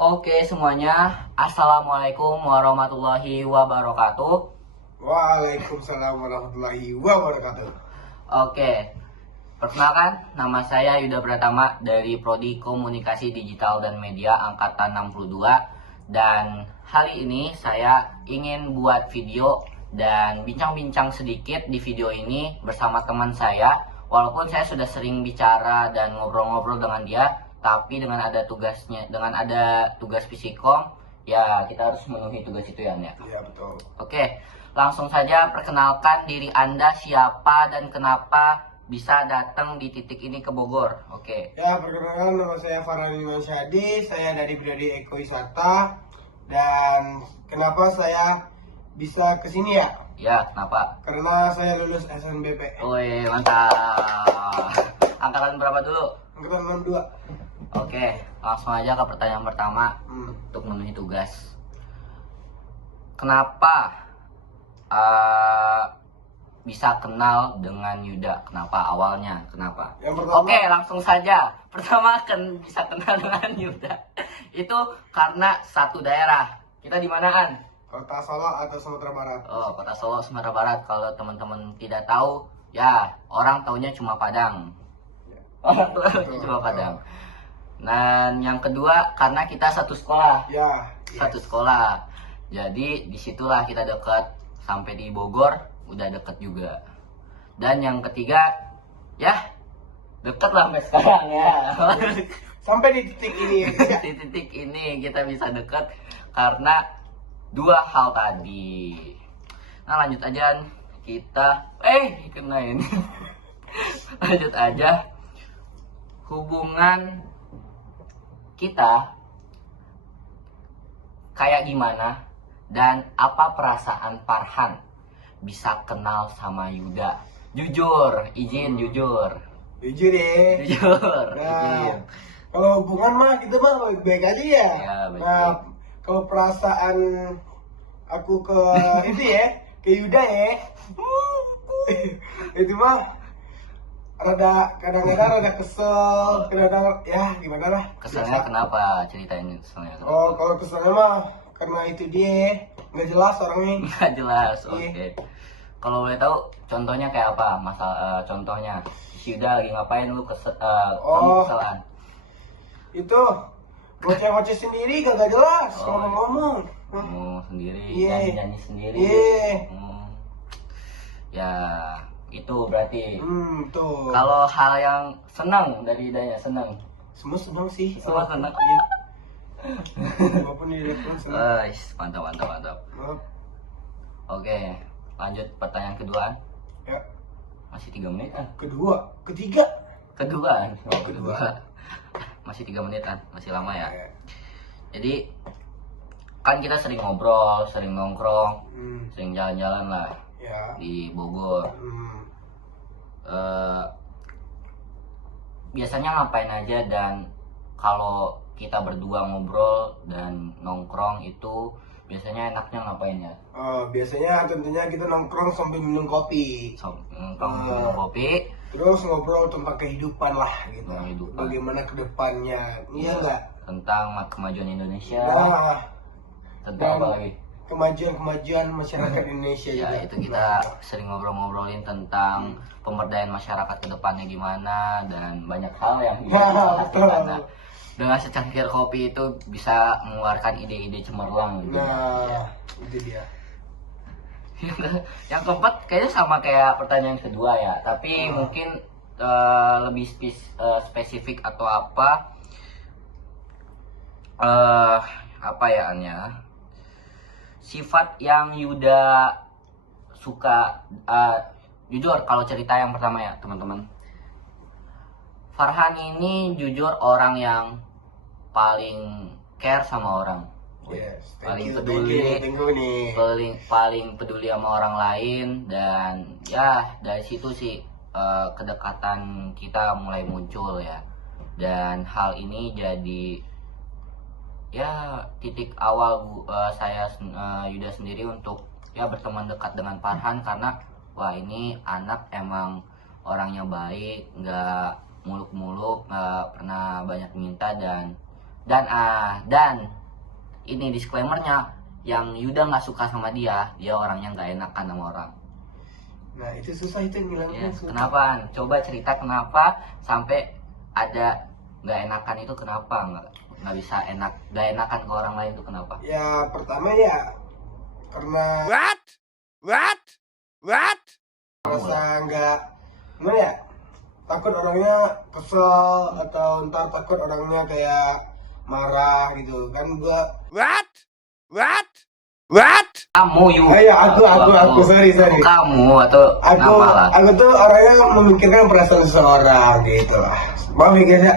Oke semuanya, Assalamualaikum warahmatullahi wabarakatuh. Waalaikumsalam warahmatullahi wabarakatuh. Oke, perkenalkan nama saya Yuda Pratama dari Prodi Komunikasi Digital dan Media Angkatan 62. Dan hari ini saya ingin buat video dan bincang-bincang sedikit di video ini bersama teman saya. Walaupun saya sudah sering bicara dan ngobrol-ngobrol dengan dia, tapi dengan ada tugas psikom, ya kita harus memenuhi tugas itu ya. Iya betul. Oke, langsung saja perkenalkan diri Anda siapa dan kenapa bisa datang di titik ini ke Bogor. Oke. Ya, perkenalkan nama saya Farhan Iman Syadi, saya dari Prodi Ekowisata. Dan kenapa saya bisa kesini ya? Ya, kenapa? Karena saya lulus SNBP. Woi, mantap. Angkatan berapa dulu? Angkatan 62. Oke, langsung aja ke pertanyaan pertama untuk memenuhi tugas. Kenapa bisa kenal dengan Yuda? Kenapa awalnya? Kenapa? Yang pertama, Oke, langsung saja. Pertama bisa kenal dengan Yuda. Itu karena satu daerah. Kita di manaan? Kota Solo atau Sumatera Barat? Oh, Kota Solo, Sumatera Barat. Kalau teman-teman tidak tahu, ya orang taunya cuma Padang. Orang taunya cuma Padang. Dan yang kedua karena kita satu sekolah. Ya. Satu sekolah. Jadi disitulah kita dekat, sampai di Bogor udah deket juga. Dan yang ketiga, ya deket lah sampai sekarang ya. Sampai di titik ini. Di titik ini kita bisa deket karena dua hal tadi. Nah lanjut aja kita, kena ini. Lanjut aja, hubungan kita kayak gimana dan apa perasaan Farhan bisa kenal sama Yuda? Jujur, izin jujur. Jujur ya. Jujur, Nah, izin. kalau hubungan mah kita mah baik-baik aja ya. Ya, baik-baik. Nah, kalau perasaan aku ke itu ya, ke Yuda ya, itu mah kadang-kadang rada kesel, kadang-kadang ya gimana lah. Keselnya kenapa? Ceritain keselnya. Oh, kalau keselnya mah karena itu dia nggak jelas orangnya. Nggak jelas, oke. Iya. Kalau boleh tahu contohnya kayak apa? Contohnya si Yuda lagi ngapain, lu kamu keselan? Itu ngoceh-ngoceh sendiri gak jelas kalau ngomong. Kamu sendiri, Iya. nyanyi sendiri. Iya. Ya, itu berarti. Tuh. Kalau hal yang senang dari Yudanya, senang. Semua senang sih. Semua senang. Iya. Walaupun di telepon senang. Mantap. Maaf. Oke, lanjut pertanyaan kedua. Ya. Masih 3 menit kan? Ketiga. Kedua. Oh, kedua. Masih 3 menit kan? Masih lama ya. Ya. Jadi kan kita sering ngobrol, sering nongkrong, Hmm. sering jalan-jalan lah Ya. di Bogor. Hmm. Biasanya ngapain aja, dan kalau kita berdua ngobrol dan nongkrong itu biasanya enaknya ngapain ya? Biasanya tentunya kita nongkrong sambil minum kopi. Nongkrong minum kopi, Terus ngobrol tentang kehidupan lah gitu. Tentang kehidupan. Bagaimana ke depannya. Iya enggak? tentang kemajuan Indonesia, Nah, tentang dan apa lagi? kemajuan masyarakat Indonesia Ya juga. itu kita sering ngobrol-ngobrolin tentang pemberdayaan masyarakat ke depannya gimana, dan banyak hal yang bisa Ya, dibahas di betul. sana. Dengan secangkir kopi itu bisa mengeluarkan ide-ide cemerlang gitu. Nah, itu dia. Yang keempat kayaknya sama kayak pertanyaan kedua ya, tapi mungkin lebih spesifik atau apa ya Anya, sifat yang Yuda suka. Jujur kalau cerita yang pertama ya teman-teman, Farhan ini jujur orang yang paling care sama orang. Yes, Paling thank peduli. you nih. paling peduli sama orang lain, dan ya dari situ sih kedekatan kita mulai muncul ya. Dan hal ini jadi ya titik awal Yuda sendiri untuk ya berteman dekat dengan Farhan, karena wah ini anak emang orangnya baik, nggak muluk-muluk, nggak pernah banyak minta, dan Dan ini disclaimernya, yang Yuda nggak suka sama dia orangnya nggak enakan sama orang. Nah itu susah itu ngilangnya. Kenapa? Coba cerita kenapa sampai ada nggak enakan itu, kenapa nggak bisa nggak enakan ke orang lain itu kenapa? Ya pertama ya karena What? rasa nggak gimana ya, takut orangnya kesel atau ntar takut orangnya kayak marah gitu kan. Gua Kamu aku sorry kamu atau nama lah. aku tuh orangnya memikirkan perasaan seseorang gitu lah. Maaf ya guys ya.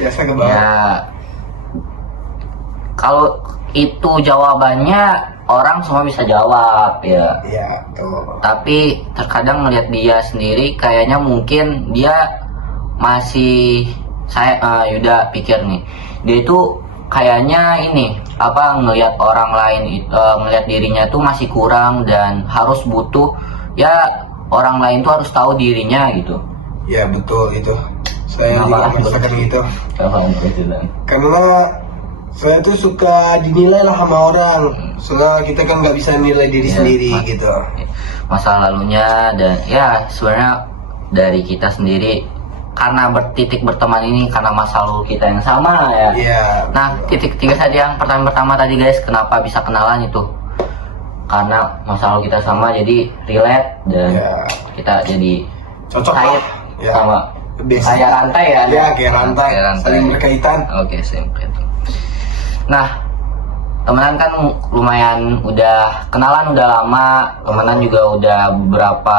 Biasa kebawa. Ya, kalau itu jawabannya orang semua bisa jawab ya. Iya tuh. Tapi terkadang melihat dia sendiri kayaknya mungkin dia masih Yuda pikir nih, dia itu kayaknya ngelihat orang lain, ngelihat dirinya tuh masih kurang dan harus butuh ya orang lain tuh harus tahu dirinya gitu. Ya betul itu. Saya juga merasakan gitu. Karena saya tuh suka dinilai lah sama orang. Soalnya kita kan nggak bisa nilai diri sendiri gitu. Masa lalunya dan ya sebenarnya dari kita sendiri, karena berteman ini karena masa lalu kita yang sama ya. Iya. Nah, titik tiga tadi yang pertama tadi guys, kenapa bisa kenalan itu? Karena masa lalu kita sama, jadi relate dan kita jadi cocok kait lah. Ya. Sama Biasa. kayak rantai ya. Ya kayak rantai. Saling berkaitan. Oke, saling berkaitan. Nah, temenan kan lumayan udah kenalan udah lama, temenan juga udah beberapa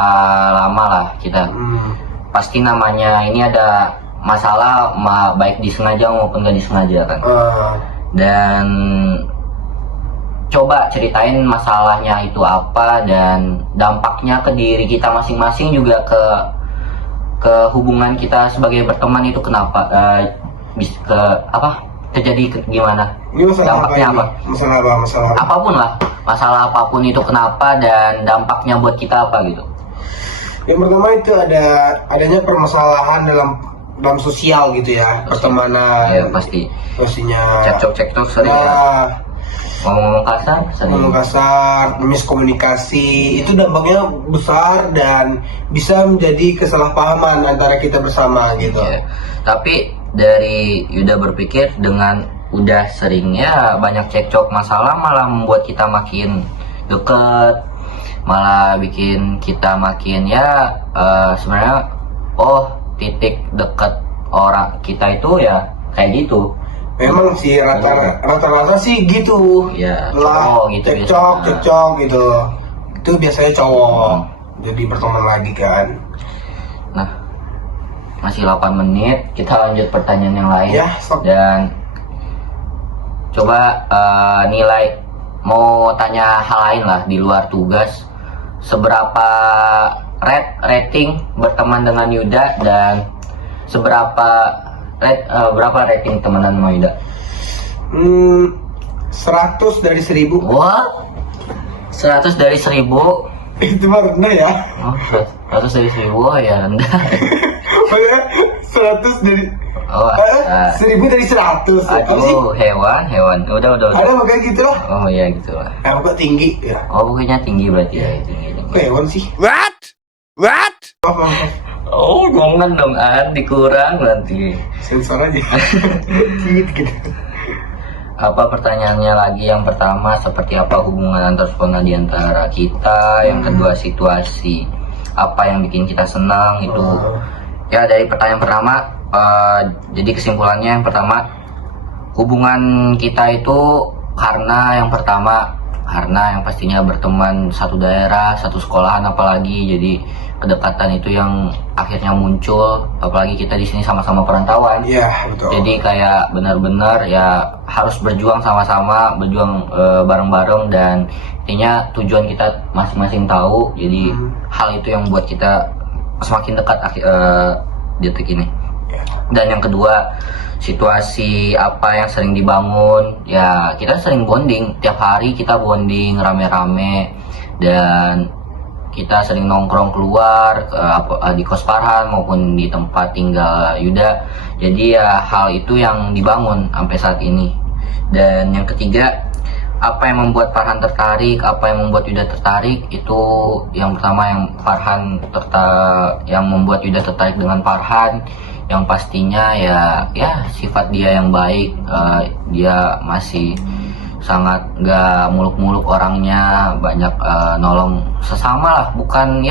lama lah kita. Pasti namanya ini ada masalah, baik disengaja maupun gak disengaja kan. Dan coba ceritain masalahnya itu apa dan dampaknya ke diri kita masing-masing, juga ke hubungan kita sebagai berteman itu kenapa terjadi gimana? Ini Dampaknya apa? Masalah apa? Apapun lah, masalah apapun itu kenapa dan dampaknya buat kita apa gitu. Yang pertama itu adanya permasalahan dalam sosial gitu ya, pertemanan. Ya pasti. Pastinya. Cekcok sering ya. Ngomong kasar, miskomunikasi, itu dampaknya besar dan bisa menjadi kesalahpahaman antara kita bersama gitu. Ya. Tapi dari Yuda berpikir dengan udah seringnya banyak cekcok masalah malah membuat kita makin deket, malah bikin kita makin sebenarnya titik deket orang kita itu ya kayak gitu. Memang sih rata-rata sih gitu. Ya, lah gitu cekcok gitu. Itu biasanya cowok. Jadi berteman lagi kan. Nah, masih 8 menit, kita lanjut pertanyaan yang lain. Ya, dan coba nilai, mau tanya hal lain lah di luar tugas. Seberapa rating berteman dengan Yuda dan berapa rating temenan sama Yuda? 100 dari 1000. Wah, 100 dari 1000. Itu mah rendah ya. 100 dari 10 ya rendah. 100 dari 1000 dari 100. Apa sih? Aduh, hewan. Udah. Ada makanya gitu lah. Oh iya gitu lah. Kok tinggi ya? Oh, bukannya tinggi berarti ya. Kok hewan sih? What? Oh, jangan dong, dikurang nanti. Sensor aja. Gitu. Apa pertanyaannya lagi? Yang pertama, seperti apa hubungan antar personal di antara kita? Yang kedua, situasi apa yang bikin kita senang itu. Ya, dari pertanyaan pertama, jadi kesimpulannya yang pertama, hubungan kita itu karena yang pastinya berteman satu daerah, satu sekolahan, apalagi jadi kedekatan itu yang akhirnya muncul, apalagi kita di sini sama-sama perantauan. Iya, betul. Jadi kayak benar-benar ya harus berjuang sama-sama, berjuang bareng-bareng, dan intinya tujuan kita masing-masing tahu. Jadi hal itu yang buat kita semakin dekat detik ini. Dan yang kedua, situasi apa yang sering dibangun, ya kita sering bonding, tiap hari kita bonding rame-rame, dan kita sering nongkrong keluar di kos Farhan maupun di tempat tinggal Yuda. Jadi ya hal itu yang dibangun sampai saat ini. Dan yang ketiga, apa yang membuat Farhan tertarik, apa yang membuat Yuda tertarik, itu yang pertama yang membuat Yuda tertarik dengan Farhan, yang pastinya ya sifat dia yang baik. Dia masih sangat gak muluk-muluk orangnya, banyak nolong sesama lah, bukan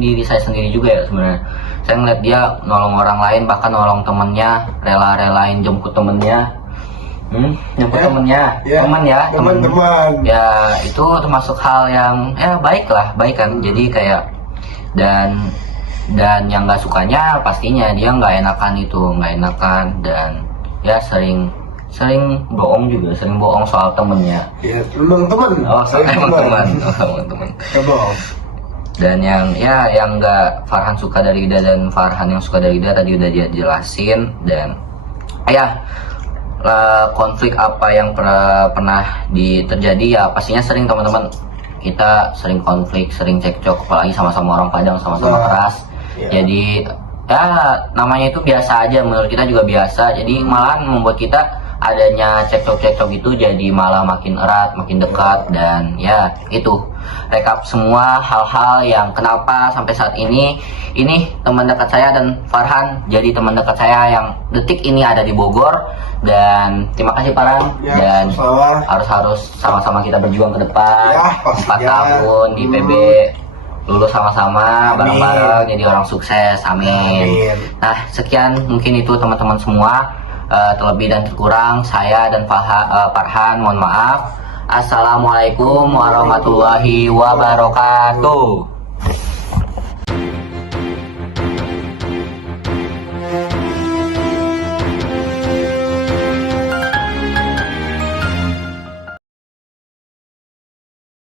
diri saya sendiri juga ya sebenarnya. Saya ngeliat dia nolong orang lain, bahkan nolong temennya, rela-relain jemput temennya, temen ya, itu termasuk hal yang baik kan. Jadi kayak dan yang nggak sukanya pastinya dia nggak enakan dan ya sering bohong soal temennya. Ya, emang teman. Teman. Dan yang nggak Farhan suka dari Yuda dan Farhan yang suka dari Yuda tadi udah dia jelasin. Dan konflik apa yang pernah terjadi ya pastinya sering, teman-teman. Kita sering konflik, sering cekcok, apalagi sama-sama orang Padang, sama-sama keras. Jadi namanya itu biasa aja, menurut kita juga biasa. Jadi malahan membuat kita adanya cekcok itu jadi malah makin erat, makin dekat. Dan ya itu rekap semua hal-hal yang kenapa sampai saat ini teman dekat saya dan Farhan jadi teman dekat saya yang detik ini ada di Bogor. Dan terima kasih Farhan, dan harus sama-sama kita berjuang ke depan. 4 tahun di PB, lulus sama-sama bareng-bareng jadi orang sukses, amin. Nah sekian mungkin itu teman-teman semua. Terlebih dan terkurang saya dan Farhan mohon maaf. Assalamualaikum warahmatullahi wabarakatuh.